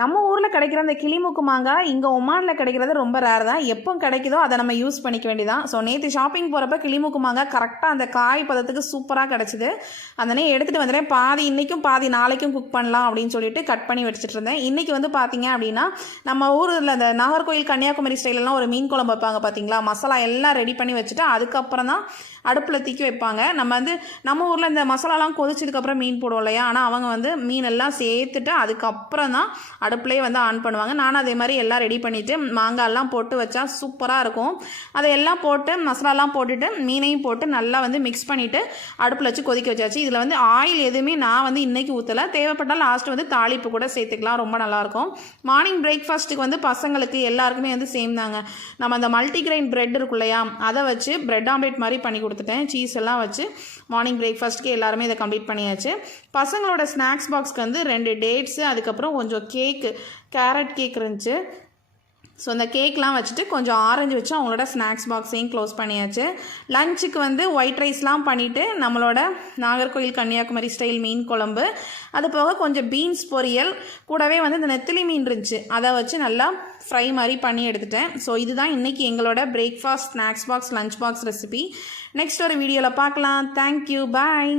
நம்ம ஊரில் கிடைக்கிற அந்த கிளிமூக்கு மாங்காய் இங்கே ஒமானில் கிடைக்கிறது ரொம்ப ரேர் தான். எப்போ கிடைக்குதோ அதை நம்ம யூஸ் பண்ணிக்க வேண்டியதான். ஸோ நேற்று ஷாப்பிங் போகிறப்ப கிளிமூக்கு மாங்காய் கரெக்டாக அந்த காய் பதத்துக்கு சூப்பராக கிடச்சிது. அதனே எடுத்துகிட்டு வந்துட்டேன். பாதி இன்றைக்கும் பாதி நாளைக்கும் குக் பண்ணலாம் அப்படின்னு சொல்லிட்டு கட் பண்ணி வச்சுட்டு இருந்தேன். இன்றைக்கி வந்து பார்த்தீங்க அப்படின்னா நம்ம ஊரில் அந்த நாகர்கோயில் கன்னியாகுமரி ஸ்டைலெலாம் ஒரு மீன் குழம்பு வைப்பாங்க பார்த்தீங்களா. மசாலா எல்லாம் ரெடி பண்ணி வச்சுட்டு அதுக்கப்புறம் தான் அடுப்பில் தூக்கி வைப்பாங்க. நம்ம ஊரில் இந்த மசாலாலாம் கொதிச்சதுக்கப்புறம் மீன் போடுவோம் இல்லையா. ஆனால் அவங்க வந்து மீன் எல்லாம் சேர்த்துட்டு அதுக்கப்புறம் தான் அடுப்புலேயே வந்து ஆன் பண்ணுவாங்க. நானும் அதே மாதிரி எல்லாம் ரெடி பண்ணிவிட்டு மாங்காயெல்லாம் போட்டு வச்சா சூப்பராக இருக்கும். அதை எல்லாம் போட்டு மசாலாலாம் போட்டுட்டு மீனையும் போட்டு நல்லா வந்து மிக்ஸ் பண்ணிவிட்டு அடுப்பில் வச்சு கொதிக்க வச்சாச்சு. இதில் வந்து ஆயில் எதுவுமே நான் வந்து இன்றைக்கி ஊற்றலை. தேவைப்பட்டால் லாஸ்ட்டு வந்து தாளிப்பு கூட சேர்த்துக்கலாம். ரொம்ப நல்லாயிருக்கும். மார்னிங் பிரேக்ஃபாஸ்ட்டுக்கு வந்து பசங்களுக்கு எல்லாருக்குமே வந்து சேம் தாங்க. நம்ம அந்த மல்டிகிரெயின் பிரெட் இருக்கும் இல்லையா, அதை வச்சு பிரெட் ஆம்லேட் மாதிரி பண்ணி கொடுத்துட்டேன். சீஸ் எல்லாம் வச்சு மார்னிங் பிரேக்ஃபாஸ்ட்டுக்கு எல்லாருமே இதை கம்ப்ளீட் பண்ணியாச்சு. பசங்களோட ஸ்நாக்ஸ் பாக்ஸ்க்கு வந்து 2 டேட்ஸு, அதுக்கப்புறம் கொஞ்சம் கேரட் கேக் இருந்துச்சு. ஸோ அந்த கேக்லாம் வச்சுட்டு கொஞ்சம் ஆரஞ்சு வச்சு அவங்களோட ஸ்நாக்ஸ் பாக்ஸையும் க்ளோஸ் பண்ணியாச்சு. லஞ்சுக்கு வந்து ஒயிட் ரைஸ்லாம் பண்ணிவிட்டு நம்மளோட நாகர்கோயில் கன்னியாகுமரி ஸ்டைல் மீன் குழம்பு, அது போக கொஞ்சம் பீன்ஸ் பொரியல், கூடவே வந்து இந்த நெத்திலி மீன் இருந்துச்சு, அதை வச்சு நல்லா ஃப்ரை மாதிரி பண்ணி எடுத்துட்டேன். ஸோ இதுதான் இன்றைக்கி எங்களோட breakfast, snacks box, lunch box recipe. Next ஒரு வீடியோவில் பார்க்கலாம். தேங்க்யூ, பாய்.